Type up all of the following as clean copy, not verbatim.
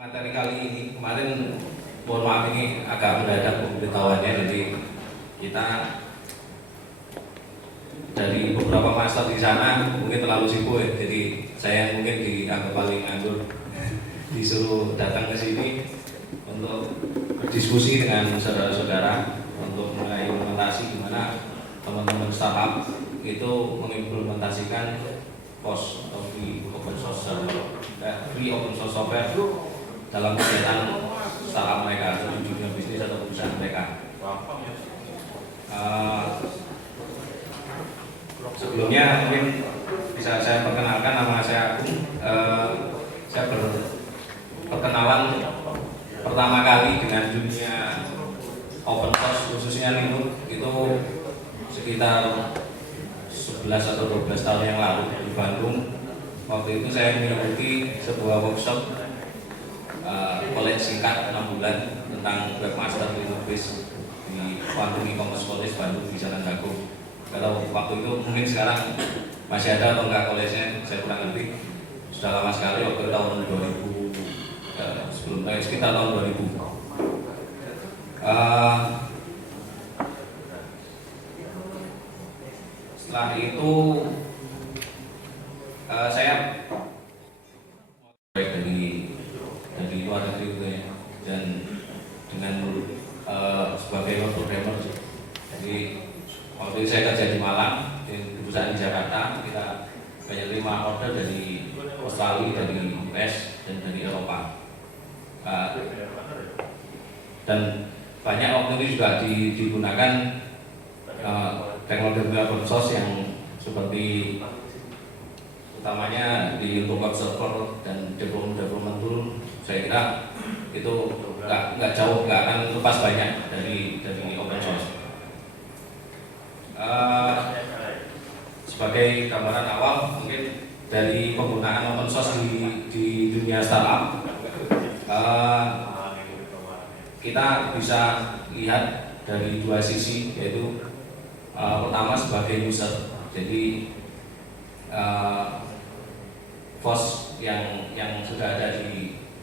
Materi kali ini kemarin, mohon maaf ini agak mendadak pemberitahuannya, jadi kita dari beberapa master di sana mungkin terlalu sibuk ya, jadi saya mungkin dianggap paling nganggur disuruh datang ke sini untuk berdiskusi dengan saudara-saudara untuk mulai implementasi gimana teman-teman startup itu mengimplementasikan POS atau free open source software dalam kegiatan startup mereka atau di dunia bisnis atau perusahaan mereka. Sebelumnya mungkin bisa saya perkenalkan, nama saya Agung. Saya berperkenalan pertama kali dengan dunia open source khususnya Linux itu sekitar 11 atau 12 tahun yang lalu di Bandung. Waktu itu saya mengikuti sebuah workshop college singkat 6 bulan tentang webmaster Linux base di Bandung E-Commerce College Bandung di Jalan Dago. Kalau waktu itu mungkin sekarang masih ada atau enggak college-nya, saya kurang ngerti. Sudah lama sekali, waktu itu tahun 2000, sekitar tahun 2000. Setelah itu saya dari luar negeri gitu ya, dan dengan sebagai programmer. Jadi waktu itu saya kerja di Malang, di perusahaan di Jakarta. Kita banyak terima order dari Australia, dari US, dan dari Eropa. Dan banyak waktu itu juga digunakan teknologi open source yang seperti utamanya di untuk web server dan development tool. Saya kira itu nggak jauh, nggak akan lepas banyak dari open source. Sebagai gambaran awal mungkin dari penggunaan open source di dunia startup, kita bisa lihat dari dua sisi, yaitu pertama sebagai user. Jadi POS yang sudah ada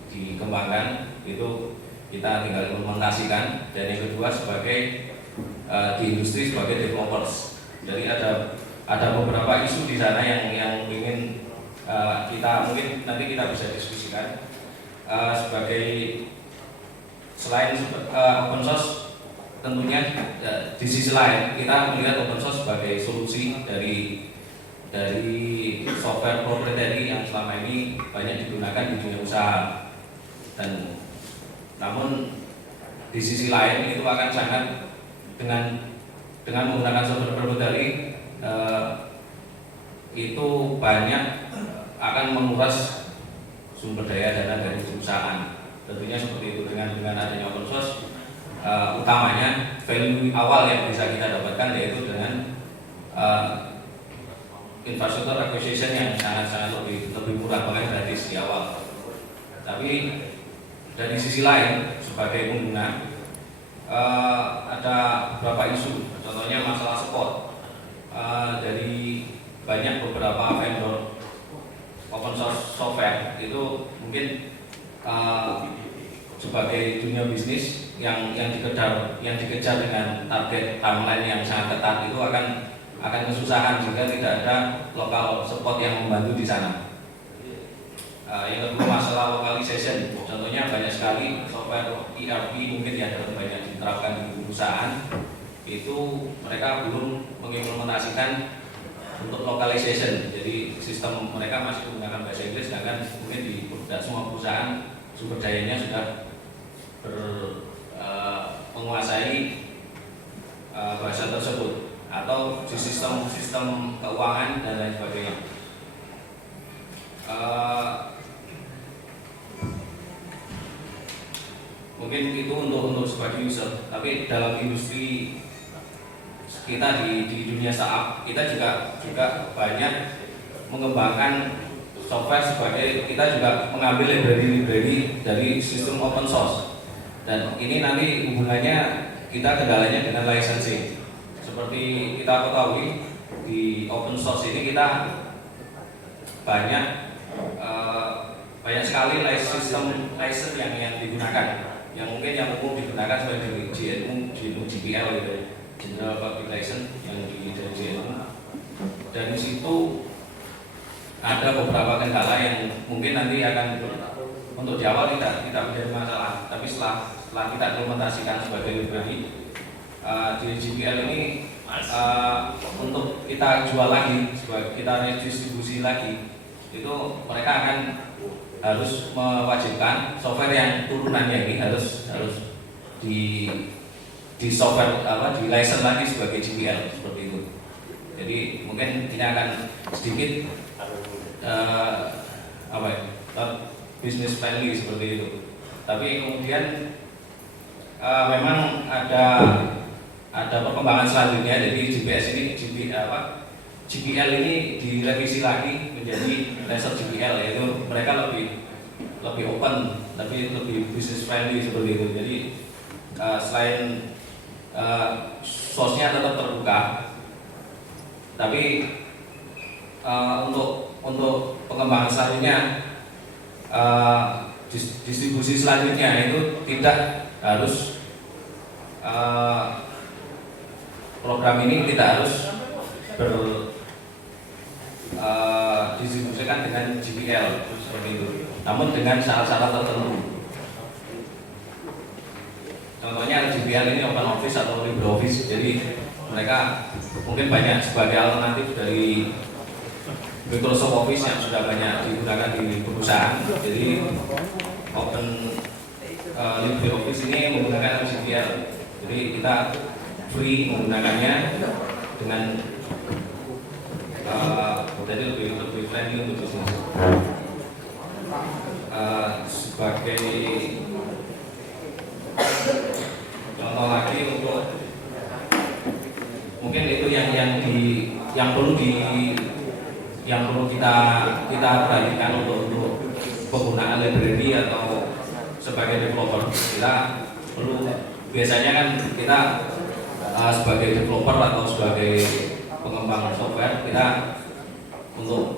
dikembangkan itu kita tinggal implementasikan, dan yang kedua sebagai di industri sebagai developers. Jadi ada beberapa isu di sana yang ingin kita mungkin nanti kita bisa diskusikan. Sebagai selain open source, tentunya di sisi lain kita melihat open source sebagai solusi dari software proprietary yang selama ini banyak digunakan di dunia usaha. Dan namun di sisi lain itu akan sangat dengan menggunakan software proprietary itu banyak akan menguras sumber daya dana dari perusahaan. Tentunya seperti itu. Dengan adanya open source, utamanya value awal yang bisa kita dapatkan yaitu dengan infrastruktur acquisition yang sangat lebih murah, bahkan gratis di awal. Tapi dari sisi lain sebagai pengguna ada beberapa isu, contohnya masalah support dari beberapa vendor open source software itu mungkin sebagai dunia bisnis yang dikejar dengan target timeline yang sangat ketat, itu akan kesusahan jika tidak ada lokal support yang membantu di sana. Yang kedua masalah localization, contohnya banyak sekali software ERP mungkin yang banyak diterapkan di perusahaan, itu mereka belum mengimplementasikan untuk localization. Jadi sistem mereka masih menggunakan bahasa Inggris, sedangkan mungkin tidak semua perusahaan sumber dayanya sudah menguasai bahasa tersebut, atau di sistem keuangan dan lain sebagainya. Mungkin itu untuk sebagai user, tapi dalam industri kita di dunia startup, kita juga banyak mengembangkan software sebagai, kita juga mengambil library dari sistem open source. Dan ini nanti hubungannya kita kendalanya dengan licensing. Seperti kita ketahui, di open source ini kita banyak banyak sekali sistem license yang digunakan, yang mungkin yang umum digunakan sebagai GNU, GPL gitu, General Public License yang dari GNU. Dan di situ ada beberapa kendala yang mungkin nanti akan untuk di awal tidak menjadi masalah, tapi setelah kita implementasikan sebagai library di GPL ini untuk kita jual lagi, kita redistribusi lagi, itu mereka akan harus mewajibkan software yang turunannya ini harus di software di license lagi sebagai GPL seperti itu. Jadi mungkin ini akan sedikit business friendly seperti itu. Tapi kemudian memang ada perkembangan selanjutnya. Jadi GPL ini direvisi lagi menjadi license GPL, yaitu mereka lebih open, lebih business friendly seperti itu. Jadi selain source-nya tetap terbuka, tapi untuk pengembangan selanjutnya, distribusi selanjutnya itu tidak harus program ini tidak harus distribusikan dengan GPL seperti itu, namun dengan syarat-syarat tertentu. Contohnya GPL ini Open Office atau LibreOffice, jadi mereka mungkin banyak sebagai alternatif dari Microsoft Office yang sudah banyak digunakan di perusahaan. Jadi Open LibreOffice ini menggunakan GPL, jadi kita free menggunakannya dengan jadi lebih friendly untuk bisnis. Sebagai contoh lagi untuk mungkin itu yang perlu kita perhatikan untuk penggunaan library atau sebagai developer. Kita perlu, biasanya kan kita sebagai developer atau sebagai pengembang software, kita untuk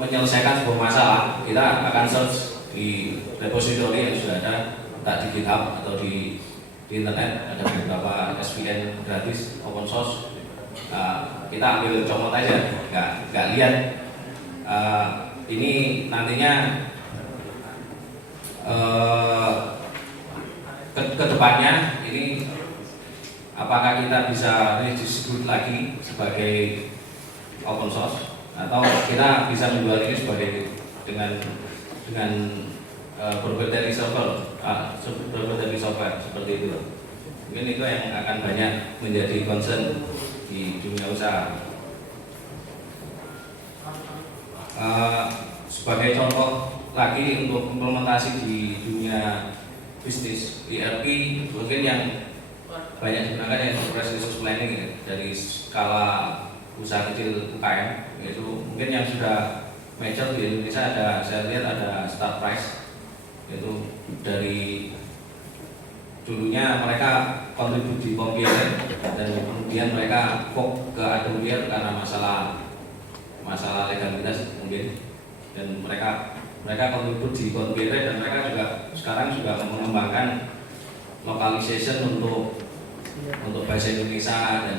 menyelesaikan sebuah masalah, kita akan search di repository yang sudah ada, entah di GitHub atau di internet. Ada beberapa SVN gratis open source. Kita ambil comot aja, nggak lihat ini nantinya kedepannya ini apakah kita bisa redistribute lagi sebagai open source, atau kita bisa menjual ini sebagai dengan proprietary software seperti itu. Mungkin itu yang akan banyak menjadi concern di dunia usaha. Sebagai contoh lagi untuk implementasi di dunia bisnis, ERP mungkin yang banyak digunakan yang enterprise resource planning ya, dari skala usaha kecil UKM, yaitu mungkin yang sudah major di Indonesia ada, saya lihat ada Start Price, yaitu dari dulunya mereka kontribusi di Compiler dan kemudian mereka kok ke Adobe karena masalah legalitas mungkin, dan mereka kontribusi di Compiler, dan mereka juga sekarang juga mengembangkan localization untuk bahasa Indonesia, dan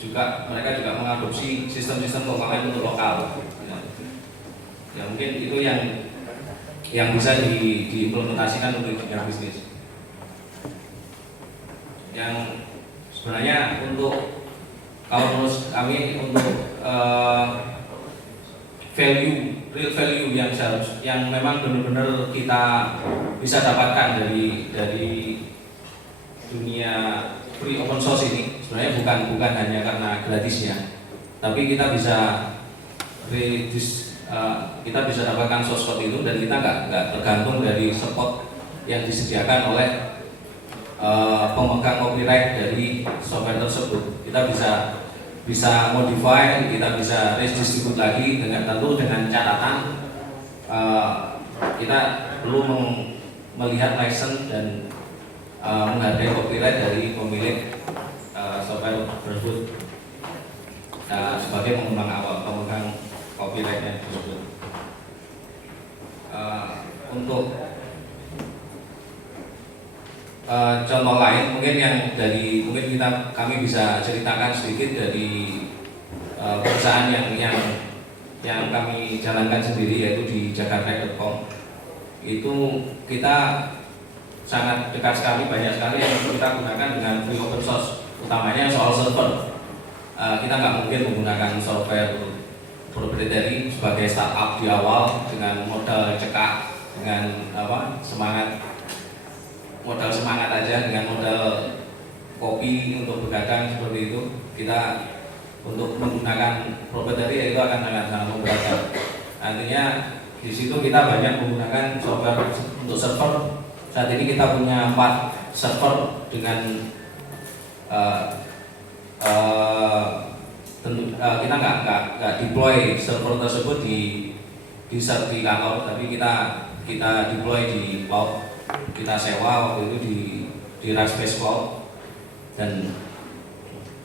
juga mereka juga mengadopsi sistem-sistem keuangan untuk lokal. Ya mungkin itu yang bisa diimplementasikan untuk dunia bisnis. Yang sebenarnya untuk, kalau menurut kami, untuk real value yang memang benar-benar kita bisa dapatkan dari dunia free open source ini, sebenarnya bukan hanya karena gratisnya, tapi kita bisa kita bisa dapatkan source code itu, dan kita nggak tergantung dari support yang disediakan oleh pemegang copyright dari software tersebut. Kita bisa modify, kita bisa redistribute lagi, tentu dengan catatan kita perlu melihat license dan menghargai copyright dari pemilik software tersebut sebagai pemegang copyrightnya tersebut. contoh lain mungkin yang dari mungkin kami bisa ceritakan sedikit dari perusahaan yang kami jalankan sendiri, yaitu di jakarta.com. Itu kita sangat dekat sekali, banyak sekali yang kita gunakan dengan free open source, utamanya soal server. Kita nggak mungkin menggunakan software proprietary sebagai startup di awal dengan modal cekak, dengan modal semangat aja, dengan modal kopi untuk begadang seperti itu. Kita untuk menggunakan proprietary itu akan sangat memberatkan. Artinya di situ kita banyak menggunakan software untuk server. Saat ini kita punya 4 server dengan kita nggak deploy server tersebut di kantor, tapi kita deploy di cloud. Kita sewa waktu itu di Rackspace Cloud, dan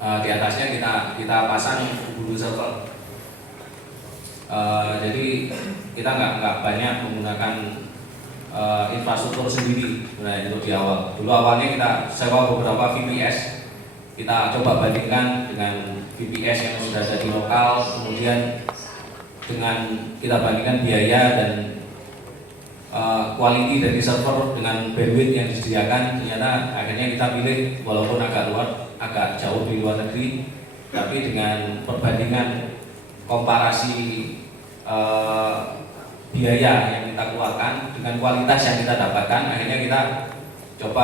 di atasnya kita pasang Ubuntu server. Jadi kita nggak banyak menggunakan infrastruktur sendiri. Nah, itu di awal. Dulu awalnya kita sewa beberapa VPS. Kita coba bandingkan dengan VPS yang sudah ada di lokal, kemudian dengan kita bandingkan biaya dan quality dari server dengan bandwidth yang disediakan. Ternyata akhirnya kita pilih, walaupun agak jauh di luar negeri, tapi dengan perbandingan komparasi biaya yang kita keluarkan dengan kualitas yang kita dapatkan, akhirnya kita coba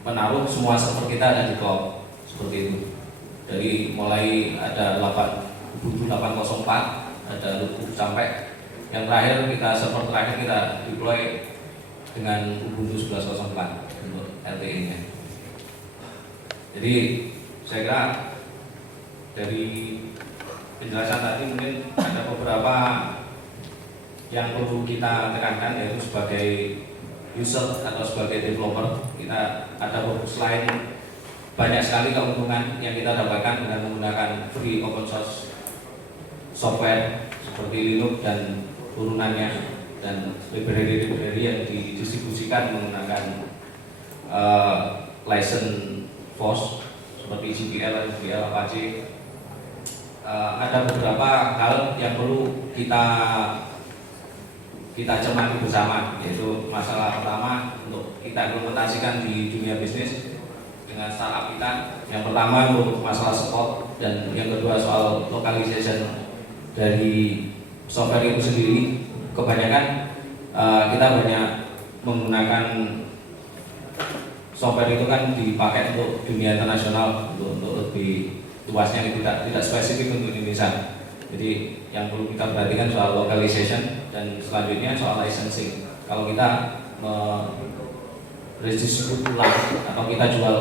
menaruh semua server kita ada di cloud seperti itu. Dari mulai ada Ubuntu 8.04, ada sampai yang terakhir server terakhir kita deploy dengan Ubuntu 11.04 untuk LTE-nya. Jadi saya kira dari penjelasan tadi mungkin ada beberapa yang perlu kita tekankan, yaitu sebagai user atau sebagai developer, kita ada selain banyak sekali keuntungan yang kita dapatkan dengan menggunakan free open source software seperti Linux dan turunannya, dan library yang didistribusikan menggunakan license FOSS seperti GPL, Apache. Ada beberapa hal yang perlu kita cermati bersama, yaitu masalah pertama untuk kita implementasikan di dunia bisnis dengan startup kita. Yang pertama untuk masalah support, dan yang kedua soal localization dari software itu sendiri. Kebanyakan kita banyak menggunakan software itu kan dipakai untuk dunia internasional, untuk lebih luasnya, tidak spesifik untuk Indonesia. Jadi yang perlu kita perhatikan soal localization, dan selanjutnya soal licensing. Kalau kita redistribut ulang atau kita jual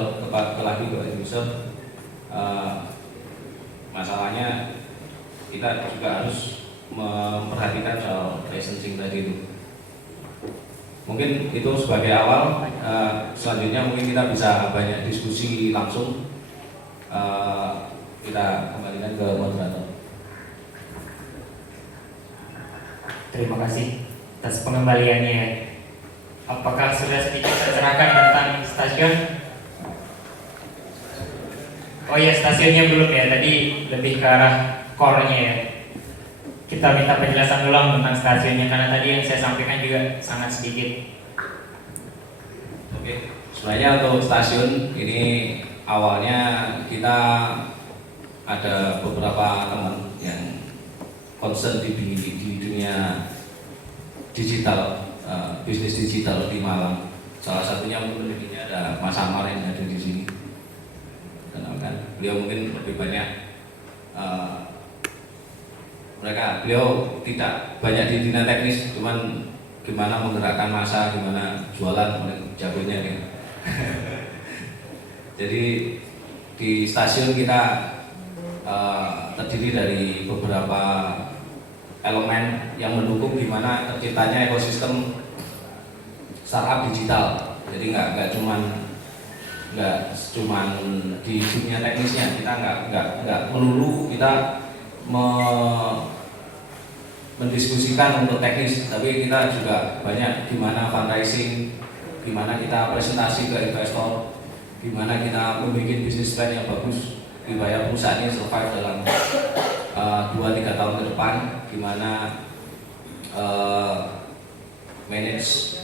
lagi ke user, masalahnya kita juga harus memperhatikan soal licensing tadi itu. Mungkin itu sebagai awal. Selanjutnya mungkin kita bisa banyak diskusi langsung. Kita kembalikan ke moderator. Terima kasih atas pengembaliannya. Apakah sudah sedikit tercerahkan tentang stasiun? Oh ya, stasiunnya belum ya, tadi lebih ke arah core-nya ya. Kita minta penjelasan ulang tentang stasiunnya, karena tadi yang saya sampaikan juga sangat sedikit. Oke, sebenarnya untuk stasiun ini awalnya kita ada beberapa teman yang concern di dunia digital, bisnis digital di Malang. Salah satunya mungkin pendirinya ada Mas Amar yang ada di sini. Kenalkan, beliau mungkin lebih banyak beliau tidak banyak di dunia teknis, cuman gimana menggerakkan massa, gimana jualan, jagonya nih. Jadi di stasiun kita terdiri dari beberapa elemen yang mendukung gimana terciptanya ekosistem startup digital. Jadi nggak cuman di dunia teknisnya, kita nggak melulu kita mendiskusikan untuk teknis, tapi kita juga banyak gimana fundraising, gimana kita presentasi ke investor, gimana kita membuat bisnis plan yang bagus, supaya perusahaan ini survive dalam 2-3 tahun ke depan, gimana manage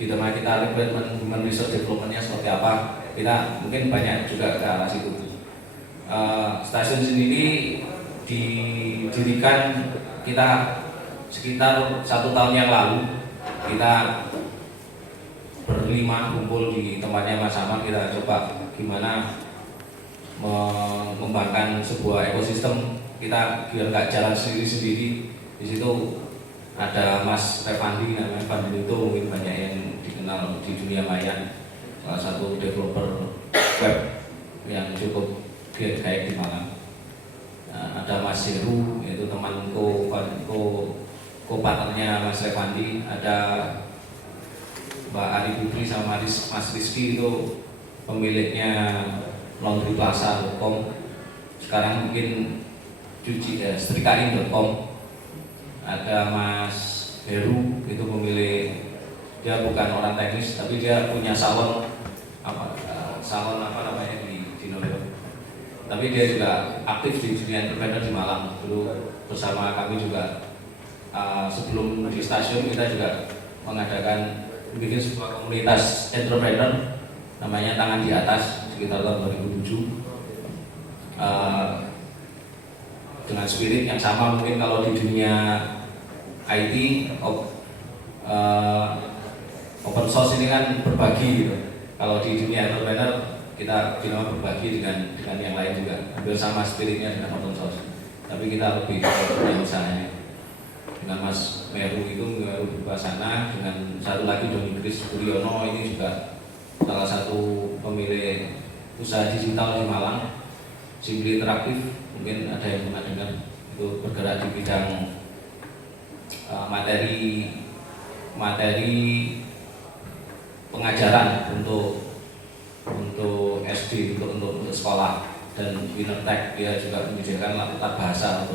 di tengah kita recruitment human resource development-nya seperti apa. Kita mungkin banyak juga ke arah situ. Stasiun sendiri didirikan kita sekitar 1 tahun yang lalu. Kita berlima kumpul di tempatnya Mas Aman, kita coba gimana mengembangkan sebuah ekosistem kita biar nggak jalan sendiri-sendiri. Di situ ada Mas Revandi, namanya Fandi itu mungkin banyak yang dikenal di dunia maya, salah satu developer web yang cukup baik di Malang. Ada Mas Heru, yaitu teman partnernya Mas Revandi. Ada Mbak Ari Putri sama Mas Rizky, itu pemiliknya laundryplaza.com, sekarang mungkin setrikain.com. Ada Mas Heru, itu pemilik, dia bukan orang teknis tapi dia punya salon namanya di Noyo. Tapi dia juga aktif di dunia entrepreneur di Malang. Dulu bersama kami juga sebelum di stasiun kita juga mengadakan bikin sebuah komunitas entrepreneur namanya Tangan di Atas sekitar tahun 2007, dengan spirit yang sama. Mungkin kalau di dunia IT open source ini kan berbagi gitu. Kalau di dunia entrepreneur kita bilang berbagi dengan yang lain juga, hampir sama spiritnya dengan open source. Tapi kita lebih punya usahanya. Dengan Mas Meru itu Meru Bupasana, dengan satu lagi Doni Kris Buryono, ini juga salah satu pemilik usaha digital di Malang, Simply Interaktif, mungkin ada yang pernah dengar. Itu bergerak di bidang materi pengajaran untuk SD, untuk sekolah, dan Winnertech dia juga menyediakan latar bahasa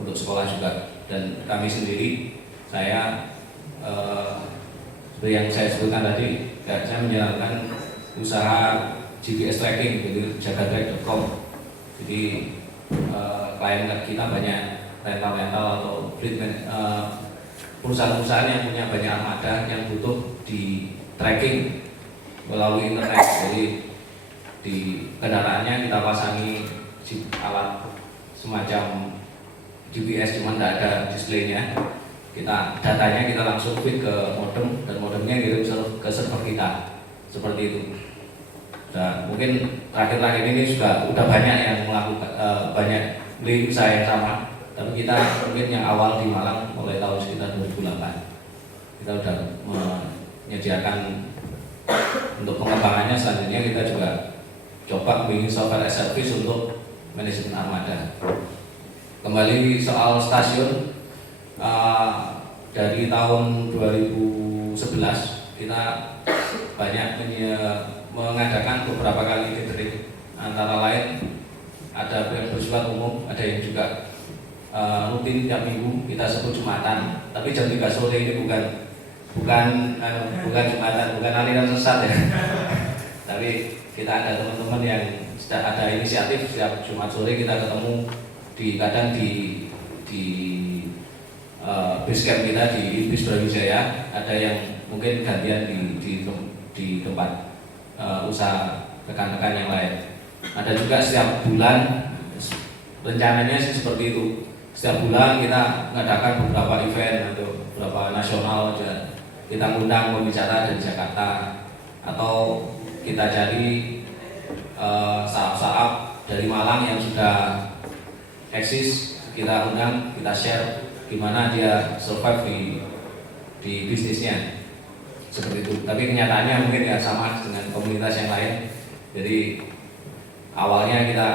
untuk sekolah juga. Dan kami sendiri, saya seperti yang saya sebutkan tadi, saya menjalankan usaha GPS tracking, jadi jagatrack.com. Jadi klien kita banyak rental atau fleet perusahaan-perusahaan yang punya banyak armada yang butuh di tracking melalui internet. Jadi di kendaraannya kita pasangi alat semacam GPS, cuma tidak ada displaynya. Datanya kita langsung feed ke modem, dan modemnya kirim ke server kita, seperti itu. Dan mungkin terakhir ini sudah banyak yang melakukan banyak beli usaha yang sama. Tapi kita mungkin yang awal di Malang mulai tahun sekitar 2008 kita sudah menyediakan untuk pengembangannya. Selanjutnya kita juga coba bikin software as service untuk manajemen armada. Kembali soal stasiun, dari tahun 2011 kita banyak mengadakan beberapa kali catering, antara lain ada yang bersifat umum, ada yang juga rutin tiap minggu, kita sebut Jumatan. Tapi jam 3 sore ini bukan Jumatan, bukan aliran sesat ya. Tapi kita ada teman-teman yang sudah ada inisiatif setiap Jumat sore kita ketemu kadang di base camp kita di Bis Brawijaya. Ada yang mungkin gantian di tempat usaha rekan-rekan yang lain. Ada juga setiap bulan, rencananya sih seperti itu. Setiap bulan kita mengadakan beberapa event atau beberapa nasional aja. Kita ngundang pembicara dari Jakarta, atau kita cari startup dari Malang yang sudah eksis, kita undang, kita share gimana dia survive di bisnisnya, seperti itu. Tapi kenyataannya mungkin ya sama dengan komunitas yang lain. Jadi awalnya kita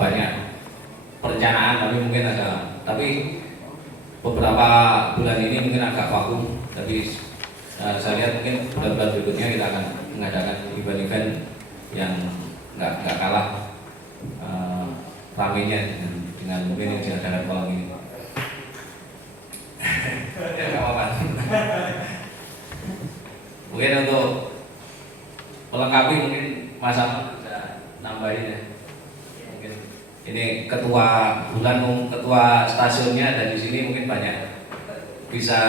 banyak perencanaan, tapi beberapa bulan ini mungkin agak vakum. Tapi saya lihat mungkin bulan-bulan berikutnya kita akan mengadakan event-event yang nggak kalah ramainya dengan mungkin yang diadakan malam ini. Ya nggak apa-apa. Mungkin untuk melengkapi mungkin Mas Ahmad bisa nambahin ya. Mungkin ini ketua ketua stasiunnya dan di sini mungkin banyak bisa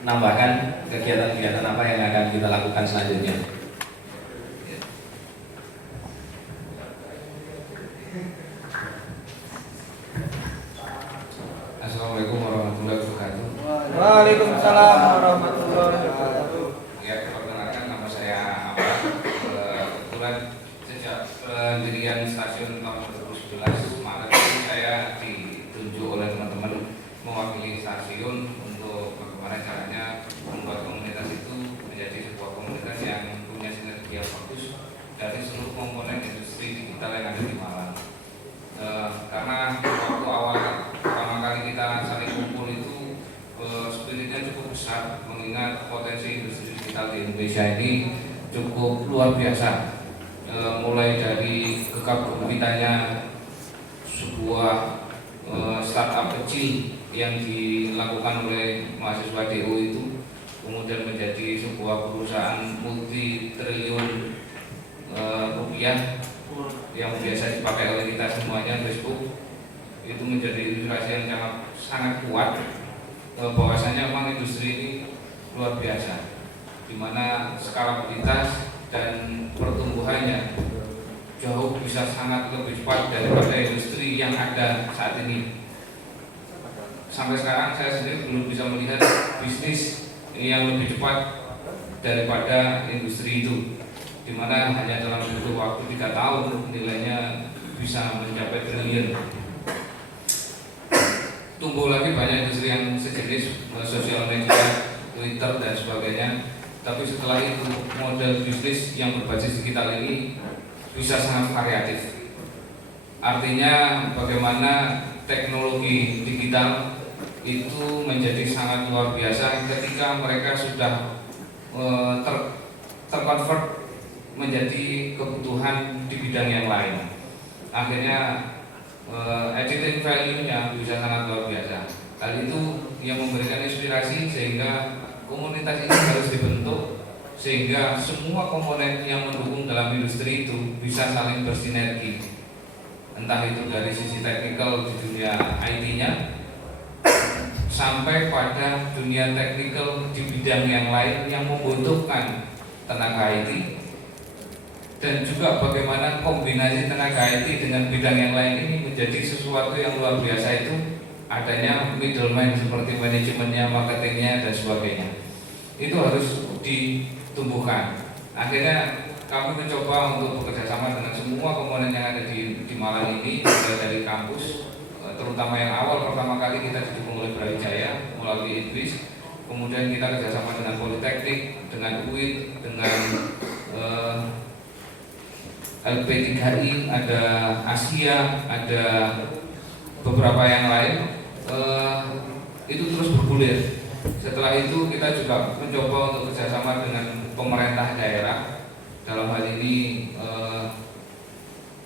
nambahkan kegiatan-kegiatan apa yang akan kita lakukan selanjutnya. Assalamualaikum warahmatullahi wabarakatuh. Waalaikumsalam warahmatullahi wabarakatuh. Ya, perkenalkan nama saya Ahmad. Kebetulan sejak pendirian stasiun tahun 2011 Maret ini saya ditunjuk oleh teman-teman mewakili stasiun untuk bagaimana caranya membuat komunitas itu menjadi sebuah komunitas yang punya sinergi yang bagus dari seluruh komponen industri digital yang ada di Malang. Karena waktu awal pertama kali kita saling kumpul itu spiritnya cukup besar, mengingat potensi industri digital di Indonesia ini cukup luar biasa. Mulai dari gegap-gempitanya sebuah startup kecil yang dilakukan oleh mahasiswa DO itu kemudian menjadi sebuah perusahaan multi triliun rupiah yang biasa dipakai oleh kita semuanya, Facebook, itu menjadi ilustrasi yang sangat kuat bahwasanya memang industri ini luar biasa, di mana skalabilitas dan pertumbuhannya jauh bisa sangat lebih cepat daripada industri yang ada saat ini. Sampai sekarang saya sendiri belum bisa melihat bisnis yang lebih cepat daripada industri itu, di mana hanya dalam butuh waktu 3 tahun nilainya bisa mencapai triliun. Tumbuh lagi banyak industri yang sejenis sosial media, Twitter dan sebagainya. Tapi setelah itu model bisnis yang berbasis digital ini bisa sangat variatif. Artinya bagaimana teknologi digital itu menjadi sangat luar biasa ketika mereka sudah terkonvert menjadi kebutuhan di bidang yang lain. Akhirnya editing value-nya bisa sangat luar biasa. Hal itu yang memberikan inspirasi sehingga komunitas ini harus dibentuk sehingga semua komponen yang mendukung dalam industri itu bisa saling bersinergi. Entah itu dari sisi teknikal di dunia IT-nya sampai pada dunia teknikal di bidang yang lain yang membutuhkan tenaga IT, dan juga bagaimana kombinasi tenaga IT dengan bidang yang lain ini menjadi sesuatu yang luar biasa. Itu adanya middleman seperti manajemennya, marketingnya dan sebagainya. Itu harus ditumbuhkan. Akhirnya kami mencoba untuk bekerjasama dengan semua komponen yang ada di Malang ini, mulai dari kampus, terutama yang awal pertama kali kita didukung oleh Brawijaya melalui Inggris, kemudian kita kerjasama dengan Politeknik, dengan UIN, dengan LP3I, ada Asia, ada beberapa yang lain. Itu terus bergulir. Setelah itu kita juga mencoba untuk kerjasama dengan pemerintah daerah, dalam hal ini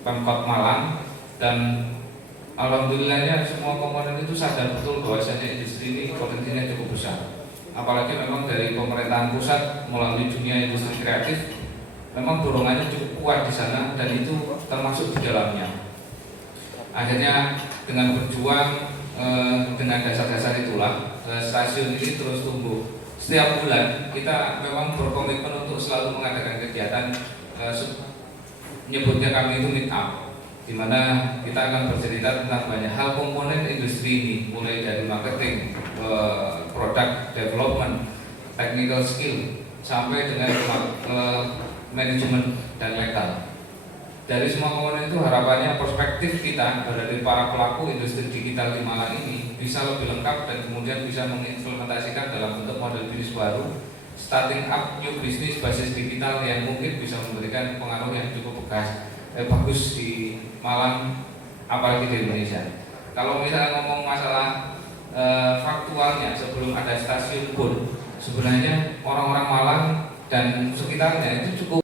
Pemkot Malang, dan alhamdulillahnya semua komponen itu sadar betul bahwasanya industri ini potensinya cukup besar. Apalagi memang dari pemerintahan pusat melalui dunia industri kreatif memang dorongannya cukup kuat di sana, dan itu termasuk di dalamnya. Akhirnya dengan berjuang dengan dasar-dasar itulah stasiun ini terus tumbuh. Setiap bulan kita memang berkomitmen untuk selalu mengadakan kegiatan, nyebutnya kami itu meet up, di mana kita akan bercerita tentang banyak hal komponen industri ini, mulai dari marketing, product development, technical skill, sampai dengan manajemen dan legal. Dari semua komponen itu harapannya perspektif kita dari para pelaku industri digital di Malang ini bisa lebih lengkap dan kemudian bisa mengimplementasikan dalam bentuk model bisnis baru, starting up new bisnis basis digital yang mungkin bisa memberikan pengaruh yang cukup bagus di Malang, apalagi di Indonesia. Kalau misalnya ngomong masalah faktualnya, sebelum ada stasiun pun sebenarnya orang-orang Malang dan sekitarnya itu cukup